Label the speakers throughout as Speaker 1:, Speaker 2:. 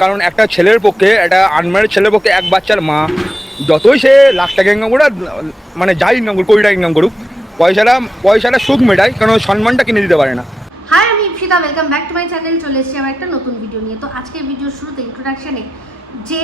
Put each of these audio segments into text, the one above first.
Speaker 1: কারণ একটা ছেলের পক্ষে, একটা আনম্যারিড ছেলের পক্ষে এক বাচ্চার মা, যতই সে লাখ টাকা ইনকাম করুক মানে যাই ইনকাম করুক কোটি টাকা ইনকাম করুক, পয়সাটা পয়সাটা সুখ মেটায় কারণ সম্মানটা কিনে দিতে পারে না।
Speaker 2: হাই আমি Ipsita welcome back to my channel চলে এসেছি আমার একটা নতুন ভিডিও নিয়ে। তো আজকের ভিডিওর শুরুতে ইন্ট্রোডাকশানে যে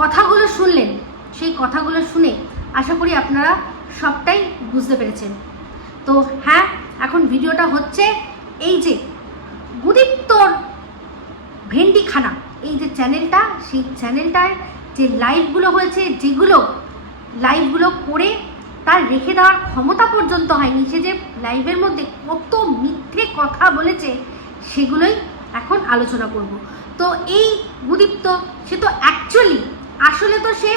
Speaker 2: কথাগুলো শুনলেন, সেই কথাগুলো শুনে আশা করি আপনারা সবটাই বুঝতে পেরেছেন। তো হ্যাঁ এখন ভিডিওটা হচ্ছে এই যে, গুদীপ্তর ভেন্ডিখানা। যে চ্যানেলটা, সেই চ্যানেলটায় যে লাইভগুলো হয়েছে, যেগুলো লাইভগুলো করে তার রেখে দেওয়ার ক্ষমতা পর্যন্ত হয়নি, সে যে লাইভের মধ্যে কত মিথ্যে কথা বলেছে, সেগুলোই এখন আলোচনা করব। তো এই গুদীপ্ত সে তো অ্যাকচুয়ালি আসলে তো সে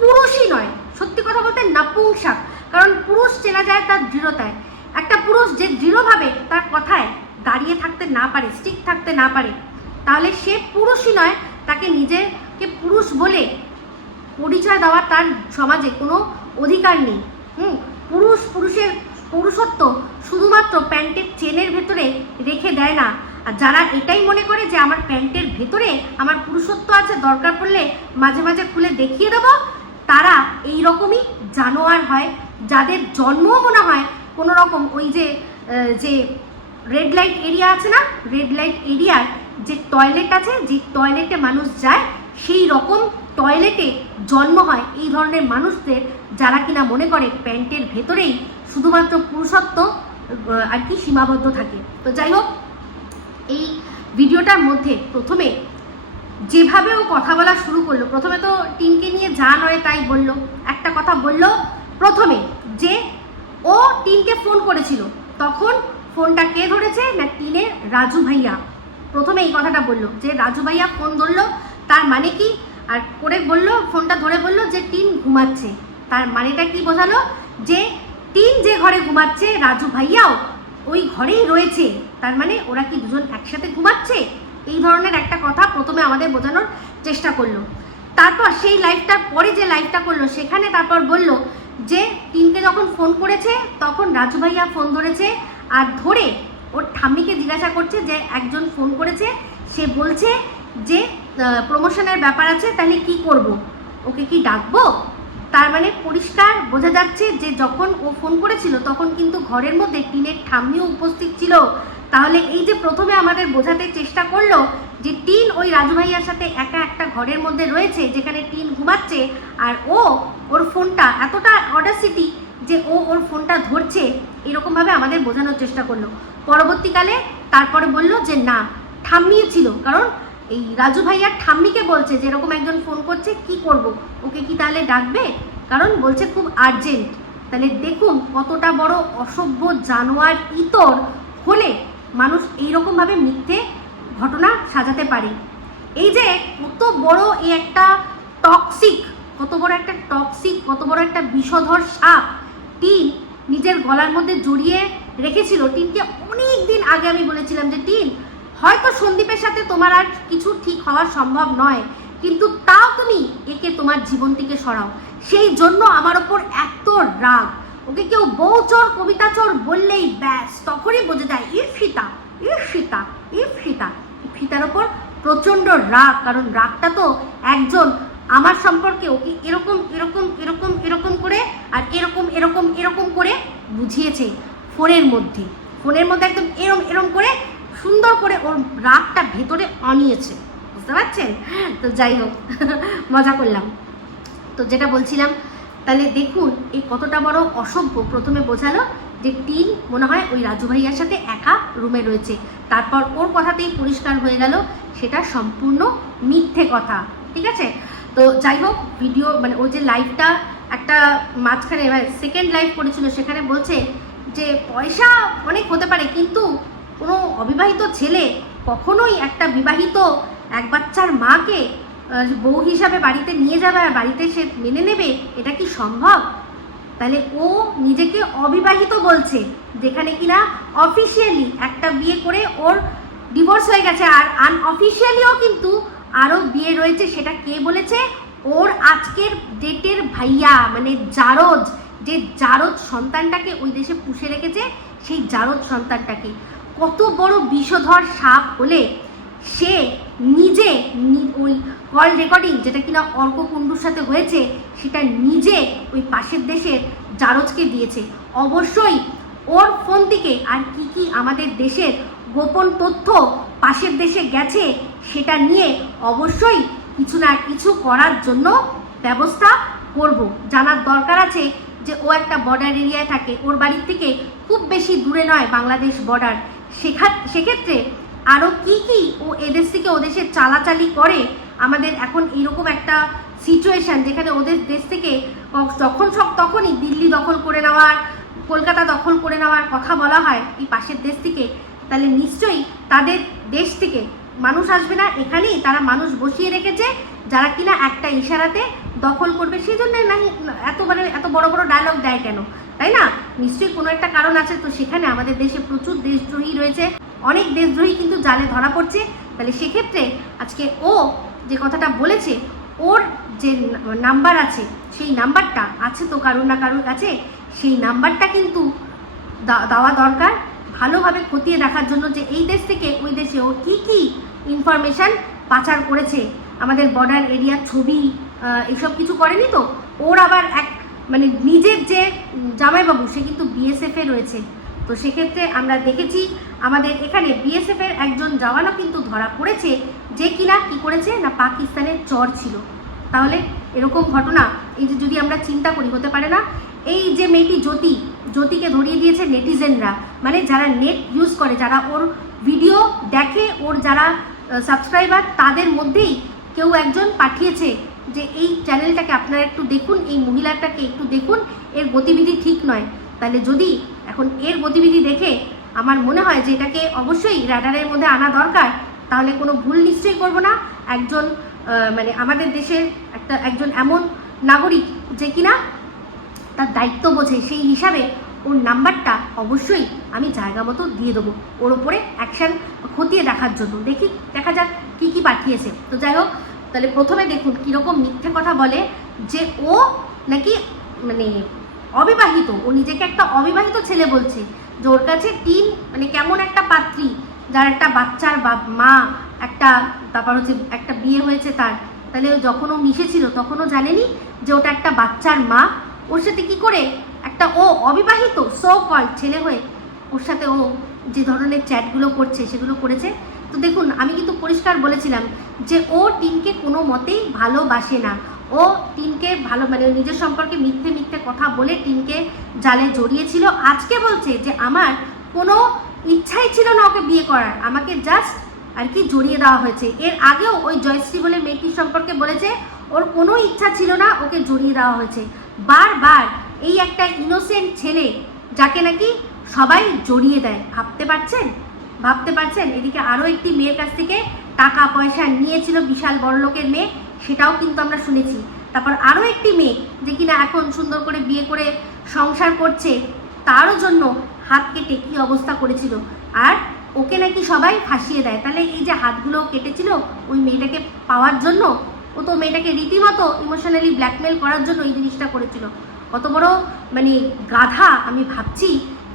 Speaker 2: পুরুষই নয়। সত্যি কথা বলতে নাপুংসাক, কারণ পুরুষ চেনা যায় তার দৃঢ়তায়। একটা পুরুষ যে দৃঢ়ভাবে তার কথায় দাঁড়িয়ে থাকতে না পারে স্টিক থাকতে না পারে তাহলে সে পুরুষই নয়, তাকে নিজেকে পুরুষ বলে পরিচয় দেওয়ার তার সমাজে কোনো অধিকার নেই। হুম, পুরুষ পুরুষের পুরুষত্ব শুধুমাত্র প্যান্টের চেনের ভেতরে রেখে দেয় না। আর যারা এটাই মনে করে যে আমার প্যান্টের ভেতরে আমার পুরুষত্ব আছে, দরকার পড়লে মাঝে মাঝে খুলে দেখিয়ে দেবো, তারা এই রকমই জানোয়ার হয়, যাদের জন্মও মনে হয় কোনো রকম ওই যে যে রেড লাইট এরিয়া আছে না? রেড লাইট এরিয়ার যে টয়লেট আছে, যে টয়লেটে মানুষ যায়, সেই রকম টয়লেটে জন্ম হয় এই ধরনের মানুষদের যারা কিনা মনে করে প্যান্টের ভেতরেই শুধুমাত্র পুরুষত্ব আর কি সীমাবদ্ধ থাকে। তো যাই হোক, এই ভিডিওটার মধ্যে প্রথমে যেভাবে ও কথা বলা শুরু করল, প্রথমে তো টিনকে নিয়ে যা নয় তাই বলল, একটা কথা বলল প্রথমে যে ও টিনকে ফোন করেছিল, তখন ফোনটা কে ধরেছে? না, টিনের রাজু ভাইয়া। প্রথমে এই কথাটা বলল যে, রাজু ভাইয়া ফোন ধরলো, তার মানে কি? আর করে বলল, ফোনটা ধরে বলল যে, টিন ঘুমাচ্ছে। তার মানেটা কি বোঝালো? যে, টিন যে ঘরে ঘুমাচ্ছে, রাজু ভাইয়াও ওই ঘরেই রয়েছে। তার মানে ওরা কি দুজন একসাথে ঘুমাচ্ছে? এই ধরনের একটা কথা প্রথমে আমাদের বোঝানোর চেষ্টা করল। তারপর সেই লাইফটার পরে যে লাইফটা করল, সেখানে তারপর বলল যে, টিনকে যখন ফোন করেছে, তখন রাজু ভাইয়া ফোন ধরেছে। আর ধরে ওর ঠাম্মিকে জিজ্ঞাসা করছে যে একজন ফোন করেছে, সে বলছে যে প্রমোশনের ব্যাপার আছে, তাহলে কি করব? ওকে কি ডাকবো? তার মানে পরিষ্কার বোঝা যাচ্ছে যে যখন ও ফোন করেছিল, তখন কিন্তু ঘরের মধ্যে টিনের ঠাম্মিও উপস্থিত ছিল। তাহলে এই যে প্রথমে আমাদের বোঝাতে চেষ্টা করল যে টিন ওই রাজু ভাইয়ার সাথে একা একটা ঘরের মধ্যে রয়েছে, যেখানে টিন ঘুমাচ্ছে, আর ও ওর ফোনটা এতটা অডাসিটি যে ও ওর ফোনটা ধরছে, এরকমভাবে আমাদের বোঝানোর চেষ্টা করল। পরবর্তীকালে তারপরে বলল যে না ঠাম্মিয়ে ছিল কারণ এই রাজু ভাইয়ার ঠাম্মিকে বলছে যে এরকম একজন ফোন করছে, কি করব? ওকে কি তাহলে ডাকবে? কারণ বলছে খুব আর্জেন্ট তাহলে দেখুন কতটা বড় অসভ্য জানোয়ার ইতর হলে মানুষ এইরকমভাবে মিথ্যে ঘটনা সাজাতে পারে। এই যে কত বড় এই একটা টক্সিক কত বড় একটা টক্সিক কত বড় একটা বিষধর সাপ টিন নিজের গলার মধ্যে জড়িয়ে রেখেছিল। টিনকে অনেক দিন আগে আমি বলেছিলাম যে, টিন, হয়তো সন্দীপের সাথে তোমার আর কিছু ঠিক হওয়া সম্ভব নয়, কিন্তু তাও তুমি একে তোমার জীবন থেকে সরাও। সেই জন্য আমার ওপর এত রাগ। ওকে কেউ বউ চোর, কবিতা চোর বললেই ব্যাস, তখনই বোঝা যায় ঈর্ষিতা ঈর্ষিতা ঈর্ষিতা ফিতার ওপর প্রচণ্ড রাগ, কারণ রাগটা তো একজন আমার সম্পর্কে ওকে এরকম এরকম এরকম এরকম করে আর এরকম এরকম এরকম করে বুঝিয়েছে ফোনের মধ্যে। ফোনের মধ্যে একদম এরম এরম করে সুন্দর করে ওর রাগটা ভেতরে অনিয়েছে বুঝতে পারছেন? তো যাই হোক, মজা করলাম। তো যেটা বলছিলাম, তাহলে দেখুন এই কতটা বড় অসভ্য। প্রথমে বোঝালো যে টিন মনে হয় ওই রাজু ভাইয়ার সাথে একা রুমে রয়েছে। তারপর ওর কথাতেই পরিষ্কার হয়ে গেল, সেটা সম্পূর্ণ মিথ্যে কথা। ঠিক আছে? তো যাই হোক ভিডিও মানে ওই যে লাইভটা একটা মাঝখানে সেকেন্ড লাইভ করেছিল, সেখানে বলছে যে পয়সা অনেক হতে পারে, কিন্তু কোনো অবিবাহিত ছেলে কখনোই একটা বিবাহিত এক বাচ্চার মাকে বউ হিসাবে বাড়িতে নিয়ে যাবে আর বাড়িতে সে মেনে নেবে, এটা কি সম্ভব? তাহলে ও নিজেকে অবিবাহিত বলছে, যেখানে কিনা অফিসিয়ালি একটা বিয়ে করে ওর ডিভোর্স হয়ে গেছে, আর আনঅফিসিয়ালিও কিন্তু আরও বিয়ে রয়েছে, সেটা কে বলেছে? ওর আজকের ডেটের ভাইয়া মানে জারজ যে জারজ সন্তানটাকে ওই দেশে পুষে রেখেছে, সেই জারদ সন্তানটাকে। কত বড় বিষধর সাপ হলে সে নিজে ওই কল রেকর্ডিং, যেটা কিনা অর্ক কুণ্ডুর সাথে হয়েছে, সেটা নিজে ওই পাশের দেশের জারজকে দিয়েছে। অবশ্যই ওর থেকে আর কি কি আমাদের দেশের গোপন তথ্য পাশের দেশে গেছে, সেটা নিয়ে অবশ্যই কিছু না কিছু করার জন্য ব্যবস্থা করব। জানার দরকার আছে যে ও একটা বর্ডার এরিয়ায় থাকে, ওর বাড়ির থেকে খুব বেশি দূরে নয় বাংলাদেশ বর্ডার সেখা সেক্ষেত্রে আরও কি কি ও এদেশ থেকে ওদেশে চালাচালি করে, আমাদের এখন এরকম একটা সিচুয়েশন যেখানে ওদের দেশ থেকে যখন সব তখনই দিল্লি দখল করে নেওয়ার কলকাতা দখল করে নেওয়ার কথা বলা হয় এই পাশের দেশ থেকে, তাহলে নিশ্চয়ই তাদের দেশ থেকে মানুষ আসবে না। এখানেই তারা মানুষ বসিয়ে রেখেছে, যারা কিনা একটা ইশারাতে দখল করবে। সেই জন্য না এত মানে এত বড় বড় ডায়লগ দেয় কেন? তাই না? নিশ্চয়ই কোনো একটা কারণ আছে। তো সেখানে আমাদের দেশে প্রচুর দেশদ্রোহী রয়েছে। অনেক দেশদ্রোহী কিন্তু জালে ধরা পড়ছে। তাহলে সেক্ষেত্রে আজকে ও যে কথাটা বলেছে ওর যে নাম্বার আছে, সেই নাম্বারটা আছে তো কারুর না কারোর কাছে, সেই নাম্বারটা কিন্তু দেওয়া দরকার। ভালোভাবে খতিয়ে দেখার জন্য যে এই দেশ থেকে ওই দেশে ও কী কী ইনফরমেশান পাচার করেছে। আমাদের বর্ডার এরিয়ার ছবি এসব কিছু করেনি তো? ওর আবার এক মানে নিজের যে জামাইবাবু, সে কিন্তু বিএসএফে রয়েছে। তো সেক্ষেত্রে আমরা দেখেছি আমাদের এখানে বিএসএফ এর একজন জওয়ানও কিন্তু ধরা পড়েছে যে কিনা কি করেছে না পাকিস্তানের চর ছিল। তাহলে এরকম ঘটনা, এই যে যদি আমরা চিন্তা করি, হতে পারে না? এই যে মেয়েটি জ্যোতি, জ্যোতিকে ধরিয়ে দিয়েছে নেটিজেনরা মানে যারা নেট ইউজ করে, যারা ওর ভিডিও দেখে, ওর যারা সাবস্ক্রাইবার, তাদের মধ্যেই কেউ একজন পাঠিয়েছে যে এই চ্যানেলটাকে আপনারা একটু দেখুন, এই মহিলাটাকে একটু দেখুন, এর গতিবিধি ঠিক নয়। তাহলে যদি এখন এর গতিবিধি দেখে আমার মনে হয় যে এটাকে অবশ্যই রাডারের মধ্যে আনা দরকার। তাহলে কোনো ভুল নিশ্চয়ই করব না। একজন মানে আমাদের দেশের একটা, একজন এমন নাগরিক যে কিনা তার দায়িত্ব বোঝে, সেই হিসাবে ওর নাম্বারটা অবশ্যই আমি জায়গা মতো দিয়ে দেবো ওর ওপরে অ্যাকশান খতিয়ে দেখার জন্য। দেখি, দেখা যাক কী কী পাঠিয়েছে। তো যাই হোক, তাহলে প্রথমে দেখুন কীরকম মিথ্যে কথা বলে যে ও নাকি মানে অবিবাহিত, ও নিজেকে একটা অবিবাহিত ছেলে বলছে। যে ওর কাছে তিন মানে কেমন একটা পাত্রী, যার একটা বাচ্চার বা মা, একটা তারপর হচ্ছে একটা বিয়ে হয়েছে তার। তাহলে যখন ও মিশেছিল, তখন ও জানেনি যে ওটা একটা বাচ্চার মা। ওর সাথে কি করে? একটা ও অবিবাহিত সো কল ছেলে হয়ে ওর সাথে ও যে ধরনের চ্যাটগুলো করছে, সেগুলো করেছে। তো দেখুন, আমি কিন্তু পরিষ্কার বলেছিলাম যে ও টিনকে কোনো মতেই ভালোবাসে না। ও টিনকে ভালো মানে নিজের সম্পর্কে মিথ্যে মিথ্যে কথা বলে টিনকে জালে জড়িয়েছিল। আজকে বলছে যে আমার কোনো ইচ্ছাই ছিল না ওকে বিয়ে করার। আমাকে জাস্ট আর কি জড়িয়ে দেওয়া হয়েছে। এর আগেও ওই জয়শ্রী বলে মেয়েটির সম্পর্কে বলেছে, ওর কোনো ইচ্ছা ছিল না ওকে জড়িয়ে দেওয়া হয়েছে। বারবার এই একটা ইনোসেন্ট ছেলে যাকে নাকি সবাই জড়িয়ে দেয়। ভাবতে পারছেন? ভাবতে পারছেন? এদিকে আরও একটি মেয়ের কাছ থেকে টাকা পয়সা নিয়েছিল বিশাল বড়লোকের মেয়ে। সেটাও কিন্তু আমরা শুনেছি। তারপর আরও একটি মেয়ে যে কিনা এখন সুন্দর করে বিয়ে করে সংসার করছে, তারও জন্য হাত কেটে কী অবস্থা করেছিল? আর ওকে নাকি সবাই ফাঁসিয়ে দেয়। তাহলে এই যে হাতগুলো কেটেছিল, ওই মেয়েটাকে পাওয়ার জন্য, ও তো মেয়েটাকে রীতিমতো ইমোশনালি ব্ল্যাকমেল করার জন্য এই জিনিসটা করেছিল। কত বড় মানে গাধা আমি ভাবছি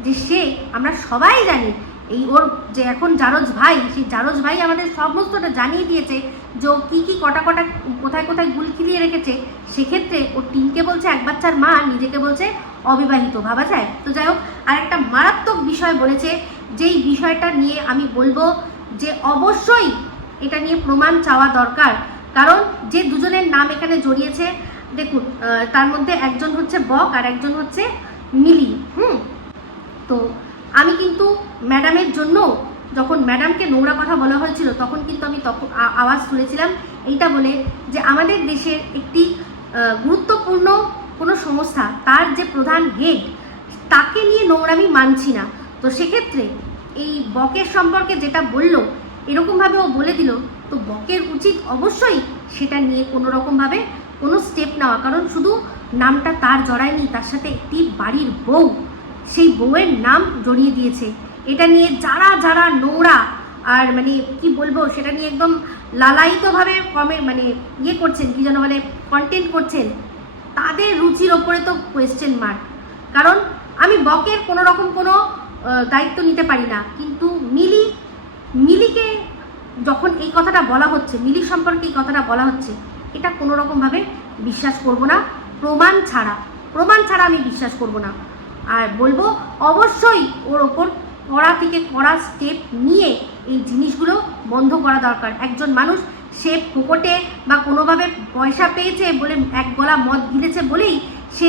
Speaker 2: যে সে, আমরা সবাই জানি এই ওর যে এখন জারজ ভাই, সেই জারজ ভাই আমাদের সমস্তটা জানিয়ে দিয়েছে যে কী কী কটা কটা কোথায় কোথায় গুল খিলিয়ে রেখেছে। সেক্ষেত্রে ও টিনকে বলছে এক বাচ্চার মা, নিজেকে বলছে অবিবাহিত, ভাবা যায়? তো যাই হোক আর একটা মারাত্মক বিষয় বলেছে, যেই বিষয়টা নিয়ে আমি বলব যে অবশ্যই এটা নিয়ে প্রমাণ চাওয়া দরকার। কারণ যে দুজনের নাম এখানে জড়িয়েছে, দেখুন তার মধ্যে একজন হচ্ছে বক আর একজন হচ্ছে মিলি, হুম? তো আমি কিন্তু ম্যাডামের জন্য যখন ম্যাডামকে নোংরা কথা বলা হয়েছিল, তখন কিন্তু আমি তখন আওয়াজ তুলেছিলাম। এইটা বলে যে আমাদের দেশের একটি গুরুত্বপূর্ণ কোনো সংস্থা, তার যে প্রধান হেড, তাকে নিয়ে নোংরামি মানছি না। তো সেক্ষেত্রে এই বকের সম্পর্কে যেটা বলল, এরকমভাবে ও বলে দিল, তো বকের উচিত অবশ্যই সেটা নিয়ে কোনো রকমভাবে কোনো স্টেপ নেওয়া। কারণ শুধু নামটা তার জড়ায়নি, তার সাথে একটি বাড়ির বউ, সেই বউয়ের নাম জড়িয়ে দিয়েছে। এটা নিয়ে যারা যারা নোংরা, আর মানে কি বলব, সেটা নিয়ে একদম লালায়িতভাবে কমে মানে ইয়ে করছেন, কি যেন মানে কন্টেন্ট করছেন, তাদের রুচির ওপরে তো কোয়েশ্চেন মার্ক কারণ আমি বকের কোনো রকম কোনো দায়িত্ব নিতে পারি না, কিন্তু মিলি, মিলিকে যখন এই কথাটা বলা হচ্ছে, মিলি সম্পর্কে এই কথাটা বলা হচ্ছে, এটা কোনো রকমভাবে বিশ্বাস করব না, প্রমাণ ছাড়া প্রমাণ ছাড়া আমি বিশ্বাস করব না। আর বলব, অবশ্যই ওর ওপর কড়া থেকে কড়া স্টেপ নিয়ে এই জিনিসগুলো বন্ধ করা দরকার। একজন মানুষ সে ফোকটে বা কোনোভাবে পয়সা পেয়েছে বলে এক গলা মদ গিলেছে বলেই সে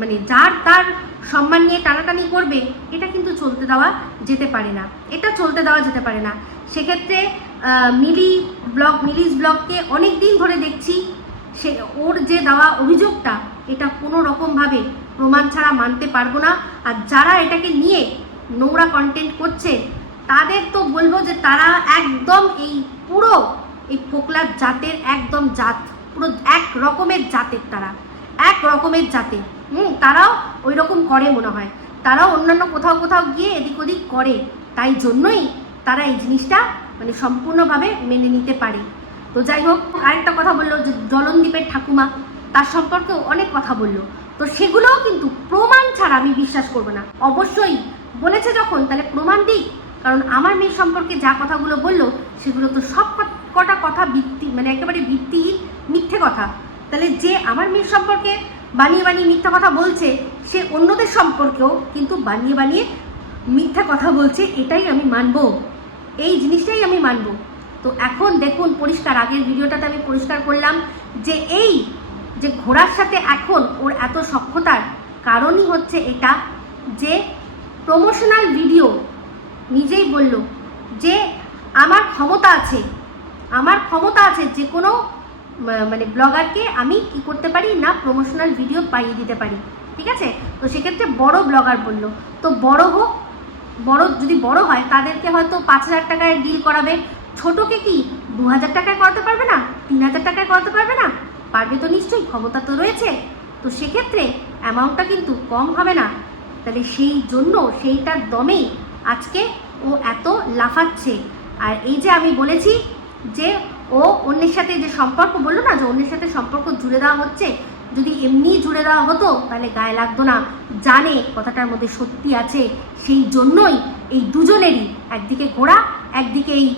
Speaker 2: মানে যার তার সম্মান নিয়ে টানাটানি করবে, এটা কিন্তু চলতে দেওয়া যেতে পারে না। এটা চলতে দেওয়া যেতে পারে না। সেক্ষেত্রে মিলি ব্লগ মিলিস ব্লগকে অনেক দিন ধরে দেখছি, সে, ওর যে দেওয়া অভিযোগটা, এটা কোনো রকমভাবে প্রমাণ ছাড়া মানতে পারব না। আর যারা এটাকে নিয়ে নোংরা কন্টেন্ট করছে, তাদের তো বলব যে তারা একদম এই পুরো, এই ফোকলার জাতের একদম জাত, পুরো এক রকমের জাতের তারা, এক রকমের জাতের। হুম, তারাও ওই রকম করে মনে হয়। তারাও অন্যান্য কোথাও কোথাও গিয়ে এদিক ওদিক করে। তাই জন্যই তারা এই জিনিসটা মানে সম্পূর্ণভাবে মেনে নিতে পারে। তো যাই হোক, আরেকটা কথা বলল যে জলনদ্বীপের ঠাকুমা, তার সম্পর্কেও অনেক কথা বলল। তো সেগুলোও কিন্তু প্রমাণ ছাড়া আমি বিশ্বাস করব না। অবশ্যই বলেছে যখন, তাহলে প্রমাণ দিই। কারণ আমার মেয়ের সম্পর্কে যা কথাগুলো বলল, সেগুলো তো সব কটা কথা ভিত্তি মানে একেবারে ভিত্তিহীন মিথ্যে কথা। তাহলে যে আমার মেয়ের সম্পর্কে বানিয়ে বানিয়ে মিথ্যা কথা বলছে, সে অন্যদের সম্পর্কেও কিন্তু বানিয়ে বানিয়ে মিথ্যা কথা বলছে, এটাই আমি মানব। এই জিনিসটাই আমি মানব। তো এখন দেখুন পরিষ্কার, আগের ভিডিওটাতে আমি পরিষ্কার করলাম যে এই যে ঘোড়ার সাথে এখন ওর এত সক্ষতার কারণই হচ্ছে এটা যে প্রমোশনাল ভিডিও নিজেই বলল যে আমার ক্ষমতা আছে, আমার ক্ষমতা আছে যে কোনো মানে ব্লগারকে আমি কি করতে পারি না প্রমোশনাল ভিডিও পাইয়ে দিতে পারি, ঠিক আছে? তো সেক্ষেত্রে বড় ব্লগার বলল, তো বড় হোক, বড় যদি বড় হয় তাদেরকে হয়তো পাঁচ হাজার টাকায় ডিল করাবে, ছোটকে কি দু হাজার টাকায় করাতে পারবে না, তিন হাজার টাকায় করাতে পারবে না? পারবে তো নিশ্চয়ই, ক্ষমতা তো রয়েছে। তো সেক্ষেত্রে অ্যামাউন্টটা কিন্তু কম হবে না। তাহলে সেই জন্য সেইটার দমেই আজকে ও এত লাফাচ্ছে। আর এই যে আমি বলেছি যে ও অন্যের সাথে যে সম্পর্ক, বলল না যে অন্যের সাথে সম্পর্ক জুড়ে দেওয়া হচ্ছে? যদি এমনি জুড়ে দেওয়া হতো, তাহলে গায়ে লাগতো না। জানে কথাটার মধ্যে সত্যি আছে। সেই জন্যই এই দুজনেরই একদিকে ঘোড়া, একদিকে এই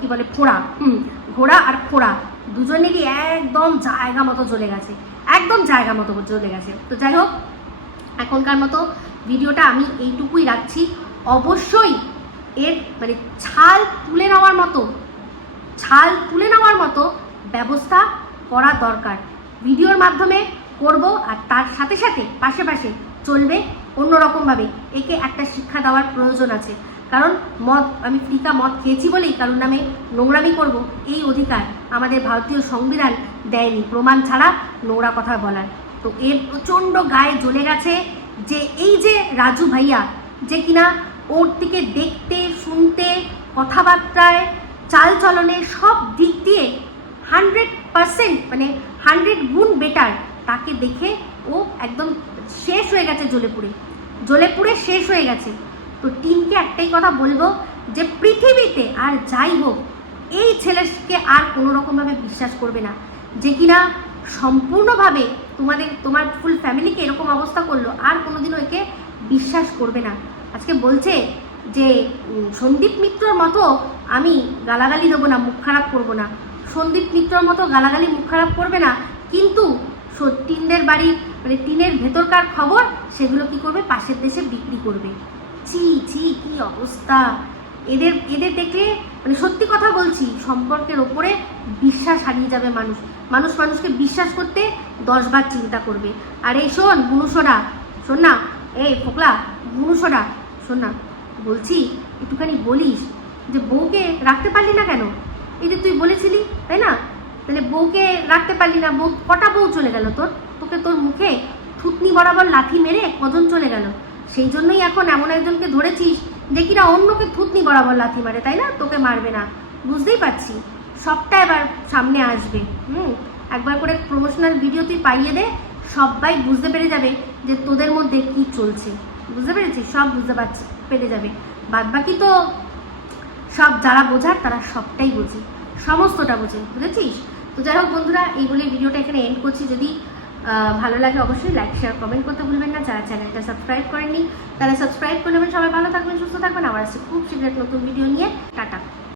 Speaker 2: কী বলে, ফোড়া। হুম, ঘোড়া আর ফোড়া। দুজনেরই একদম জায়গা মতো চলে গেছে। একদম জায়গা মতো চলে গেছে। তো যাই হোক, এখনকার মতো ভিডিওটা আমি এইটুকুই রাখছি। অবশ্যই এর মানে ছাল তুলে নেওয়ার মতো, ছাল তুলে নেওয়ার মতো ব্যবস্থা করা দরকার। ভিডিওর মাধ্যমে করব আর তার সাথে সাথে পাশে পাশে চলবে অন্যরকমভাবে। একে একটা শিক্ষা দেওয়ার প্রয়োজন আছে। কারণ মদ, আমি ফ্রিকা মদ খেয়েছি বলেই কারণ নামে নোংরামি করব, এই অধিকার আমাদের ভারতীয় সংবিধান দেয়নি। প্রমাণ ছাড়া নোংরা কথা বলার। তো এর প্রচণ্ড গায়ে জ্বলে গেছে। যে এই যে রাজু ভাইয়া, যে কিনা ওর থেকে দেখতে, শুনতে, কথাবার্তায়, চালচলনে সব দিক দিয়ে হান্ড্রেড পারসেন্ট মানে হান্ড্রেড গুণ বেটার তাকে দেখে ও একদম শেষ হয়ে গেছে জ্বলে পুড়ে জ্বলে পুড়ে শেষ হয়ে গেছে। তো টিমকে একটাই কথা বলব যে পৃথিবীতে আর যাই হোক, এই ছেলেকে আর কোনো রকমভাবে বিশ্বাস করবে না। যে কিনা সম্পূর্ণভাবে তোমাদের, তোমার ফুল ফ্যামিলিকে এরকম অবস্থা করল, আর কোনোদিনও একে বিশ্বাস করবে না। আজকে বলছে যে সন্দীপ মিত্রর মতো আমি গালাগালি দেবো না, মুখ খারাপ করব না। সন্দীপ মিত্রর মতো গালাগালি মুখ খারাপ করবে না, কিন্তু টিনদের বাড়ির মানে টিনের ভেতরকার খবর, সেগুলো কি করবে? পাশের দেশে বিক্রি করবে। ছি ছি, কি অবস্থা। এদের এদের দেখলে মানে সত্যি কথা বলছি, সম্পর্কের ওপরে বিশ্বাস হারিয়ে যাবে মানুষ। মানুষ মানুষকে বিশ্বাস করতে দশবার চিন্তা করবে। আর এই শোন, বুনুসোডা, শোন না, এই ফোকলা, বুনুসোডা, শোন না, বলছি, একটুখানি বলিস যে বউকে রাখতে পারলি না কেন? এই যে তুই বলেছিলি, তাই না? তাহলে বউকে রাখতে পারলি না, বউ, কটা বউ চলে গেল তোর? তোকে তোর মুখে থুতনি বরাবর লাথি মেরে কজন চলে গেল? সেই জন্যই এখন এমন একজনকে ধরেছিস যে না, অন্যকে থুতনি বরাবর লাথি মারে, তাই না? তোকে মারবে না। বুঝতেই পারছি। সবটা এবার সামনে আসবে। হুম, একবার করে প্রমোশনাল ভিডিও তুই পাইয়ে দে, সবাই বুঝতে পেরে যাবে যে তোদের মধ্যে কি চলছে। বুঝতে পেরেছিস সব বুঝতে পারছি, পেরে যাবে। বাদ বাকি তো সব যারা বোঝার, তারা সবটাই বোঝে। সমস্তটা বোঝে, বুঝেছিস? তো যাই হোক বন্ধুরা, এই বলে ভিডিওটা এখানে এন্ড করছি। যদি ভালো লাগে অবশ্যই লাইক শেয়ার কমেন্ট করতে ভুলবেন না। যারা চ্যানেলটা সাবস্ক্রাইব করেননি, তারা সাবস্ক্রাইব করে নেবেন। সবাই ভালো থাকবেন, সুস্থ থাকবেন। আবার আসছে খুব শীঘ্র নতুন ভিডিও নিয়ে। টাটা।